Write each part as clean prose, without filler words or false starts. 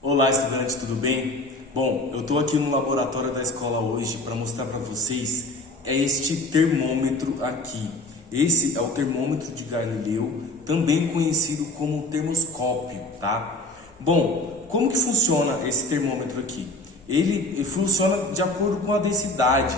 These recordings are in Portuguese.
Olá, estudante, tudo bem? Bom, eu estou aqui no laboratório da escola hoje para mostrar para vocês este termômetro aqui. Esse é o termômetro de Galileu, também conhecido como termoscópio, tá? Bom, como que funciona esse termômetro aqui? Ele funciona de acordo com a densidade.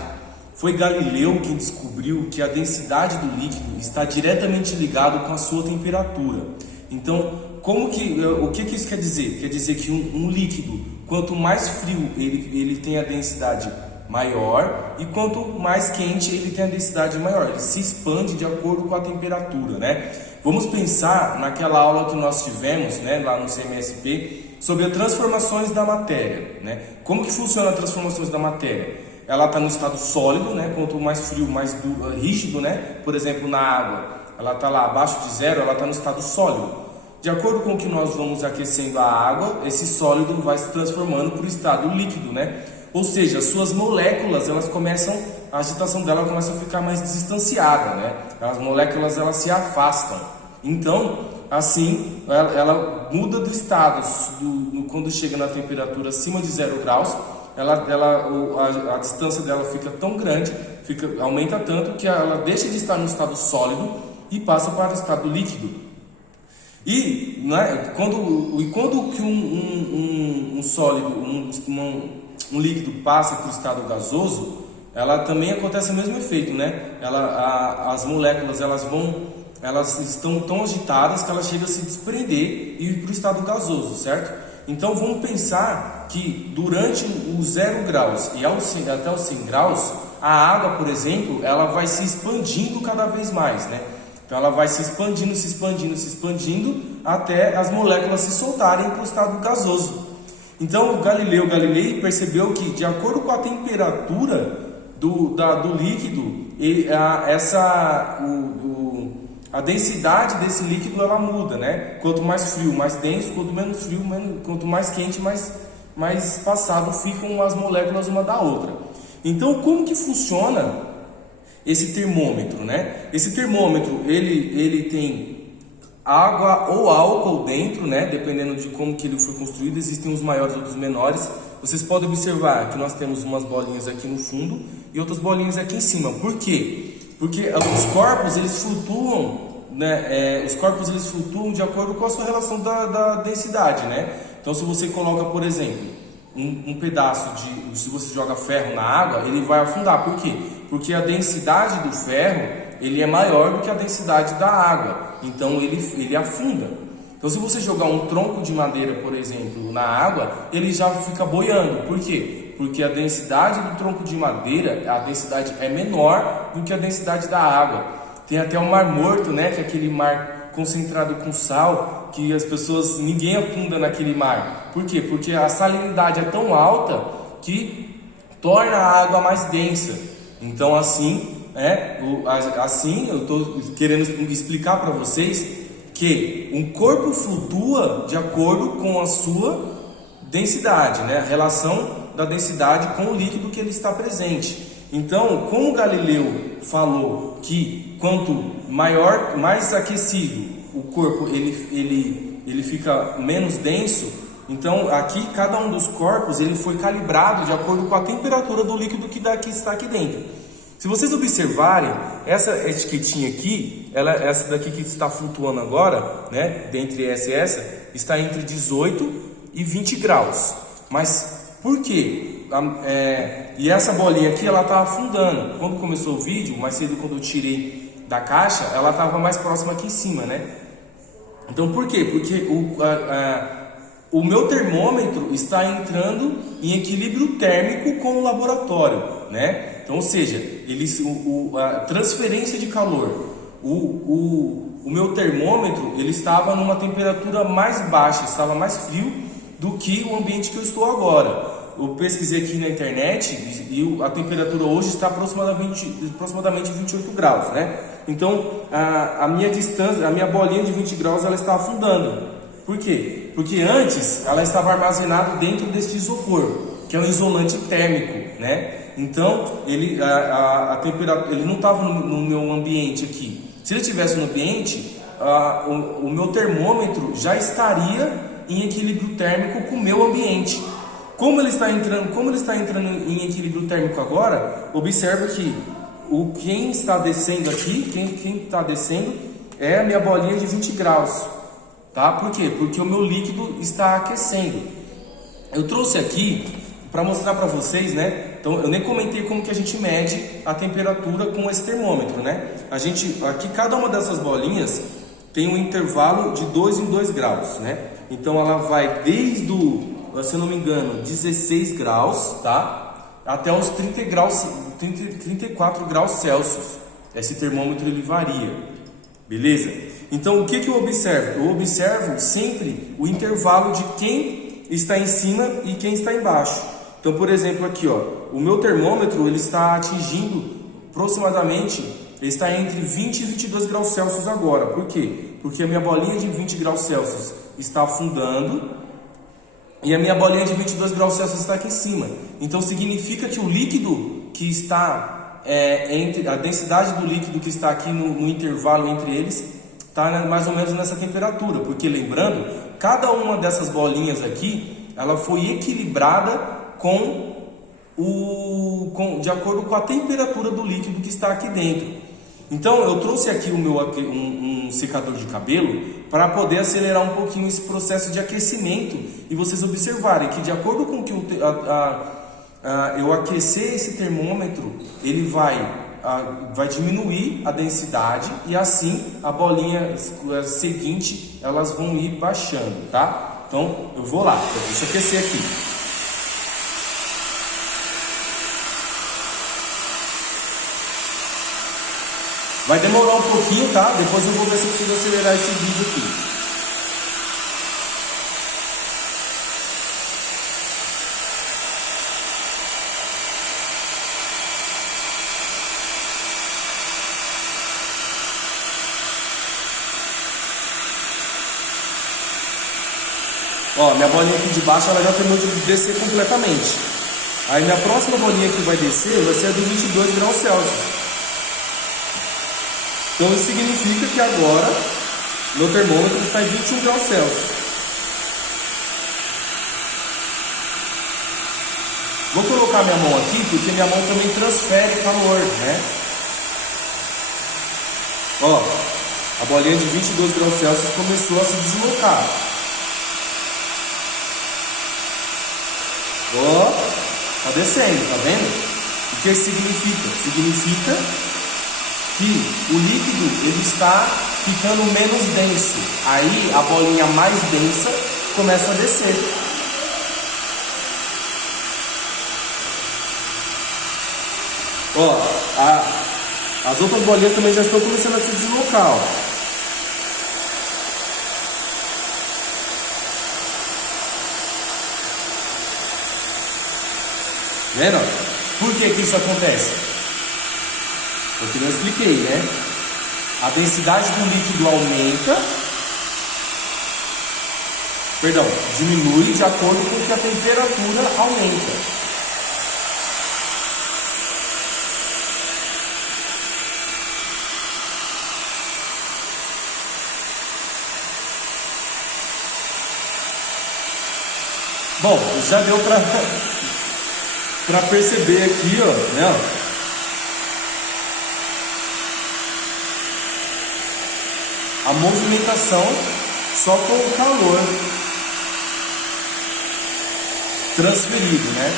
Foi Galileu quem descobriu que a densidade do líquido está diretamente ligado com a sua temperatura. Então, o que isso quer dizer? Quer dizer que um líquido, quanto mais frio ele tem a densidade maior, e quanto mais quente ele tem a densidade maior. Ele se expande de acordo com a temperatura, né? Vamos pensar naquela aula que nós tivemos, né, lá no CMSP, sobre as transformações da matéria, né? Como que funciona as transformações da matéria? Ela está no estado sólido, né? Quanto mais frio, mais rígido, né? Por exemplo, na água, ela está lá abaixo de zero, ela está no estado sólido. De acordo com o que nós vamos aquecendo a água, esse sólido vai se transformando para o estado líquido, né? Ou seja, as suas moléculas, a agitação dela começa a ficar mais distanciada, né? As moléculas, elas se afastam. Então, assim, ela muda do estado, quando chega na temperatura acima de 0 graus, a distância dela fica tão grande, aumenta tanto que ela deixa de estar no estado sólido e passa para o estado líquido. E, né, quando que um sólido, um líquido passa para o estado gasoso, ela também acontece o mesmo efeito, né? As moléculas elas estão tão agitadas que elas chegam a se desprender e ir para o estado gasoso, certo? Então vamos pensar que durante os 0 graus e até os 100 graus, a água, por exemplo, ela vai se expandindo cada vez mais, né? Então ela vai se expandindo, até as moléculas se soltarem para o estado gasoso. Então o Galileu Galilei percebeu que, de acordo com a temperatura do líquido, a densidade desse líquido ela muda, né? Quanto mais frio, mais denso; quanto menos frio, quanto mais quente, mais passado ficam as moléculas uma da outra. Então, como que funciona esse termômetro, né? Esse termômetro, ele tem água ou álcool dentro, né? Dependendo de como que ele foi construído, existem os maiores ou os menores. Vocês podem observar que nós temos umas bolinhas aqui no fundo e outras bolinhas aqui em cima. Por quê? Porque os corpos, eles flutuam, né? Os corpos, eles flutuam de acordo com a sua relação da densidade, né? Então, se você coloca, por exemplo, um pedaço se você joga ferro na água, ele vai afundar. Por quê? Porque a densidade do ferro, ele é maior do que a densidade da água, então ele afunda. Então, se você jogar um tronco de madeira, por exemplo, na água, ele já fica boiando. Por quê? Porque a densidade do tronco de madeira, a densidade é menor do que a densidade da água. Tem até o Mar Morto, né, que é aquele mar concentrado com sal, que ninguém afunda naquele mar. Por quê? Porque a salinidade é tão alta que torna a água mais densa. Então, assim eu estou querendo explicar para vocês que um corpo flutua de acordo com a sua densidade, né? A relação da densidade com o líquido que ele está presente. Então, como Galileu falou que quanto mais aquecido o corpo ele fica menos denso, então aqui cada um dos corpos ele foi calibrado de acordo com a temperatura do líquido que está aqui dentro. Se vocês observarem, essa etiquetinha aqui, essa daqui que está flutuando agora, né, dentre essa e essa, está entre 18 e 20 graus. Mas por quê? E essa bolinha aqui, ela está afundando. Quando começou o vídeo, mais cedo, quando eu tirei da caixa, ela estava mais próxima aqui em cima, né? Então por quê? Porque o meu termômetro está entrando em equilíbrio térmico com o laboratório, né? Então, ou seja, a transferência de calor, o meu termômetro ele estava numa temperatura mais baixa, estava mais frio do que o ambiente que eu estou agora. Eu pesquisei aqui na internet e a temperatura hoje está aproximadamente 28 graus, né? Então, a minha bolinha de 20 graus ela está afundando. Por quê? Porque antes ela estava armazenada dentro deste isopor, que é um isolante térmico, né? Então, a temperatura, ele não estava no meu ambiente aqui. Se ele estivesse no ambiente, o meu termômetro já estaria em equilíbrio térmico com o meu ambiente. Como ele está entrando em equilíbrio térmico agora, observa que quem está descendo aqui, quem está descendo é a minha bolinha de 20 graus, tá? Por quê? Porque o meu líquido está aquecendo. Eu trouxe aqui para mostrar para vocês, né? Então eu nem comentei como que a gente mede a temperatura com esse termômetro, né? Aqui cada uma dessas bolinhas tem um intervalo de 2 em 2 graus, né? Então ela vai desde se eu não me engano, 16 graus, tá? Até os 34 graus Celsius. Esse termômetro ele varia, beleza? Então o que eu observo? Eu observo sempre o intervalo de quem está em cima e quem está embaixo. Então, por exemplo, aqui, ó, o meu termômetro ele está atingindo aproximadamente, ele está entre 20 e 22 graus Celsius agora. Por quê? Porque a minha bolinha de 20 graus Celsius está afundando e a minha bolinha de 22 graus Celsius está aqui em cima. Então significa que o líquido que está a densidade do líquido que está aqui no intervalo entre eles está mais ou menos nessa temperatura. Porque lembrando, cada uma dessas bolinhas aqui, ela foi equilibrada de acordo com a temperatura do líquido que está aqui dentro. Então eu trouxe aqui um secador de cabelo para poder acelerar um pouquinho esse processo de aquecimento e vocês observarem que de acordo com que eu aquecer esse termômetro, ele vai diminuir a densidade e assim a bolinha seguinte elas vão ir baixando, tá? Então eu vou lá, deixa eu aquecer aqui. Vai demorar um pouquinho, tá? Depois eu vou ver se eu consigo acelerar esse vídeo aqui. Ó, minha bolinha aqui de baixo ela já terminou de descer completamente. Aí minha próxima bolinha que vai descer vai ser a de 22 graus Celsius. Então isso significa que agora meu termômetro está em 21 graus Celsius. Vou colocar minha mão aqui porque minha mão também transfere calor, né? Ó, a bolinha de 22 graus Celsius começou a se deslocar. Ó, tá descendo, tá vendo? O que isso significa? Significa que o líquido ele está ficando menos denso. Aí a bolinha mais densa começa a descer. Ó, as outras bolinhas também já estão começando a se deslocar, ó. Vendo? Por que isso acontece? Porque eu expliquei, né? A densidade do líquido diminui de acordo com que a temperatura aumenta. Bom, já deu para perceber aqui, ó, né? A movimentação só com o calor transferido, né?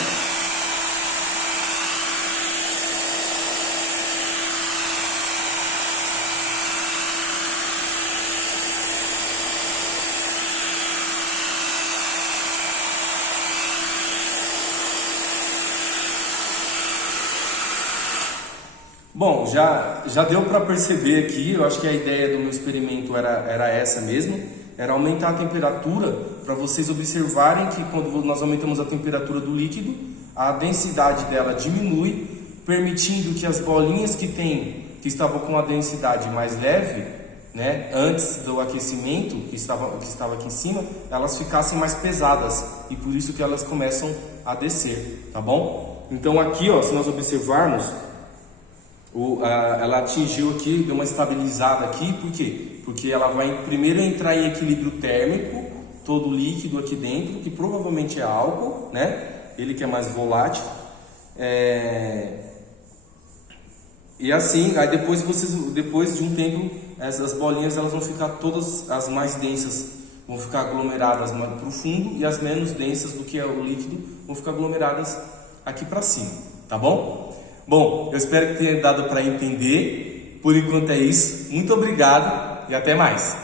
Bom, já deu para perceber aqui, eu acho que a ideia do meu experimento era essa mesmo, era aumentar a temperatura para vocês observarem que quando nós aumentamos a temperatura do líquido, a densidade dela diminui, permitindo que as bolinhas que estavam com a densidade mais leve, né, antes do aquecimento, que estava aqui em cima, elas ficassem mais pesadas e por isso que elas começam a descer, tá bom? Então aqui, ó, se nós observarmos, ela atingiu aqui, deu uma estabilizada aqui, por quê? Porque ela vai primeiro entrar em equilíbrio térmico todo o líquido aqui dentro, que provavelmente é álcool, né? Ele que é mais volátil. E assim, aí depois de um tempo, essas bolinhas elas vão ficar todas, as mais densas vão ficar aglomeradas mais para o fundo e as menos densas do que é o líquido vão ficar aglomeradas aqui para cima, tá bom? Bom, eu espero que tenha dado para entender. Por enquanto é isso. Muito obrigado e até mais.